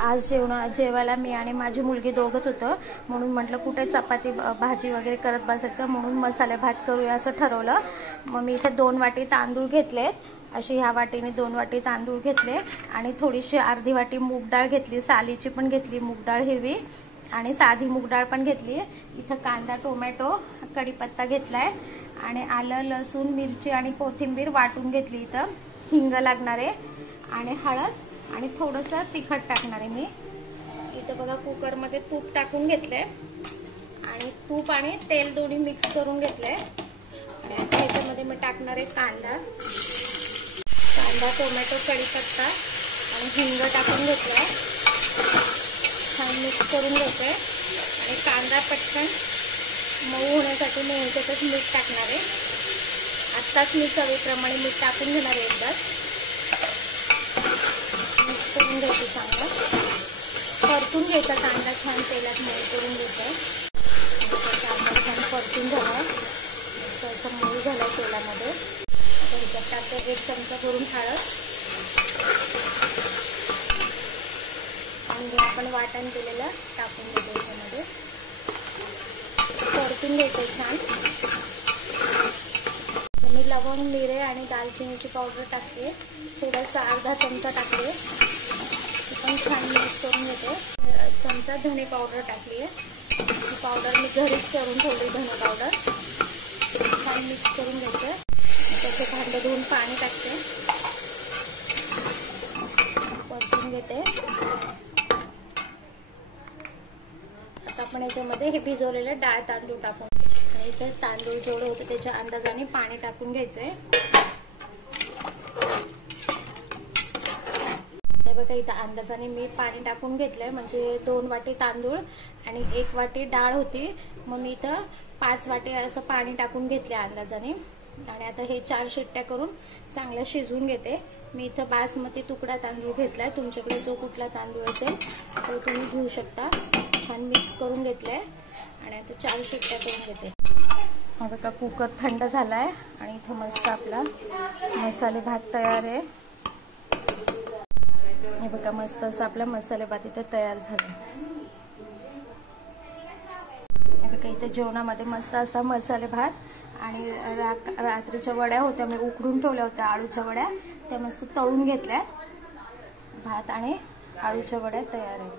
आज जेवायला मी आणि माझी मुलगी दोघंच होतं, म्हणून म्हटलं कुठे चपाती भाजी वगैरे करत बसायचं, म्हणून मसाले भात करूया असं ठरवलं. मग मी इथे 2 वाटी तांदूळ घेतलेत, अशी ह्या वाटीने 2 वाटी तांदूळ घेतले आणि थोडीशी अर्धी वाटी मूग डाळ घेतली, सालीची पण घेतली मूग डाळ हिरवी, आणि साधी मूग डाळ पण घेतली. इथं कांदा टोमॅटो कढीपत्ता घेतलाय आणि आलं लसूण मिरची आणि कोथिंबीर वाटून घेतली. इथं हिंग लागणार आहे आणि हळद आणि थोडंसं तिखट टाकणार आहे मी. इथं बघा कुकरमध्ये तूप टाकून घेतलंय आणि तूप आणि तेल दोन्ही मिक्स करून घेतलंय. आणि आता ह्याच्यामध्ये मी टाकणार आहे कांदा टोमॅटो कढीपत्ता आणि हिंग टाकून घेतलाय. छान मिक्स करून घेतोय आणि कांदा पटकन मऊ होण्यासाठी मी ह्याच्यातच मीठ टाकणार आहे. आत्ताच मी चवीप्रमाणे मीठ टाकून घेणार आहे. एकदाच मिक्स करून घ्यायचं, चांगलं परतून घ्यायचा कांदा, छान तेलात मऊ करून घ्यायचं. कांदा छान परतून झाला, असं मऊ झाला तेलामध्ये. आता ह्याच्यात टाकतो 1 चमचा भरून हळद आणि आपण वाटण केलेलं टाकून देतो ह्याच्यामध्ये. परतून घ्यायचं छान. मी लवंग मिरे आणि दालचिनीची पावडर टाकते, थोडासा अर्धा चमचा टाकले, पण छान मिक्स करून घेते. चमचा धणे पावडर टाकली आहे, ही पावडर मी घरीच करून ठेवली. धणे पावडर छान मिक्स करून घ्यायचं. त्याचे भांडे धुवून पाणी टाकते, परतून घेते. आता आपण याच्यामध्ये हे भिजवलेले डाळ तांदूळ टाकून, इथे तांदूळ जेवढे होते त्याच्या अंदाजाने पाणी टाकून घ्यायचंय. हे बघा इथं अंदाजाने मी पाणी टाकून घेतलंय, म्हणजे 2 वाटी तांदूळ आणि 1 वाटी डाळ होती, मग मी इथं 5 वाटी असं पाणी टाकून घेतले अंदाजाने. आणि आता हे 4 शिट्ट्या करून चांगलं शिजवून घेते. मी इथं बासमती तुकडा तांदूळ घेतलाय, तुमच्याकडे जो कुठला तांदूळ असेल तो तुम्ही घेऊ शकता. छान मिक्स करून घेतलंय आणि आता 4 शिट्ट्या करून घेते. हा बघा कुकर थंड झालाय आणि इथं मस्त आपला मसाले भात तयार आहे. हे बघा मस्त असं आपला मसाले भात इथे तयार झाला. हे बघा इथे जेवणामध्ये मस्त असा मसाले भात आणि रात्रीच्या वड्या होत्या, मी उकडून ठेवल्या होत्या आळूच्या वड्या, त्या मस्त तळून घेतल्या. भात आणि आळूच्या वड्या तयार आहेत.